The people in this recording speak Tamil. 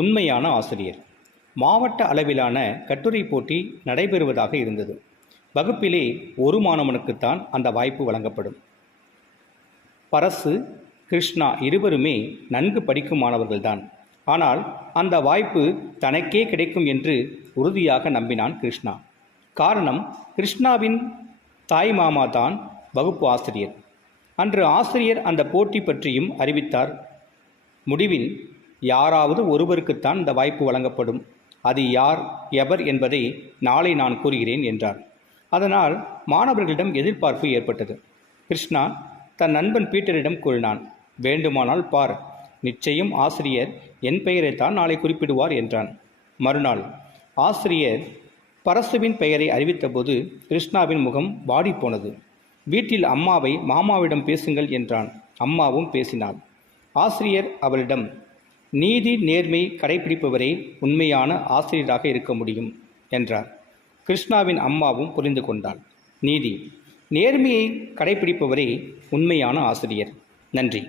உண்மையான ஆசிரியர். மாவட்ட அளவிலான கட்டுரை போட்டி நடைபெறுவதாக இருந்தது. வகுப்பிலே ஒரு மாணவனுக்குத்தான் அந்த வாய்ப்பு வழங்கப்படும். பரசு, கிருஷ்ணா இருவருமே நன்கு படிக்கும் மாணவர்கள்தான். ஆனால் அந்த வாய்ப்பு தனக்கே கிடைக்கும் என்று உறுதியாக நம்பினான் கிருஷ்ணா. காரணம், கிருஷ்ணாவின் தாய் மாமா தான் வகுப்பு ஆசிரியர். அன்று ஆசிரியர் அந்த போட்டி பற்றியும் அறிவித்தார். முடிவில் யாராவது ஒருவருக்குத்தான் இந்த வாய்ப்பு வழங்கப்படும். அது யார், எவர் என்பதை நாளை நான் கூறுகிறேன் என்றார். அதனால் மாணவர்களிடம் எதிர்பார்ப்பு ஏற்பட்டது. கிருஷ்ணா தன் நண்பன் பீட்டரிடம் கூறினான், வேண்டுமானால் பார், நிச்சயம் ஆசிரியர் என் பெயரைத்தான் நாளை குறிப்பிடுவார் என்றான். மறுநாள் ஆசிரியர் பரசுவின் பெயரை அறிவித்தபோது கிருஷ்ணாவின் முகம் வாடிப்போனது. வீட்டில் அம்மாவை மாமாவிடம் பேசுங்கள் என்றான். அம்மாவும் பேசினாள். ஆசிரியர் அவளிடம், நீதி நேர்மை கடைபிடிப்பவரே உண்மையான ஆசிரியராக இருக்க முடியும் என்றார். கிருஷ்ணாவின் அம்மாவும் புரிந்து கொண்டாள். நீதி நேர்மையை கடைபிடிப்பவரே உண்மையான ஆசிரியர். நன்றி.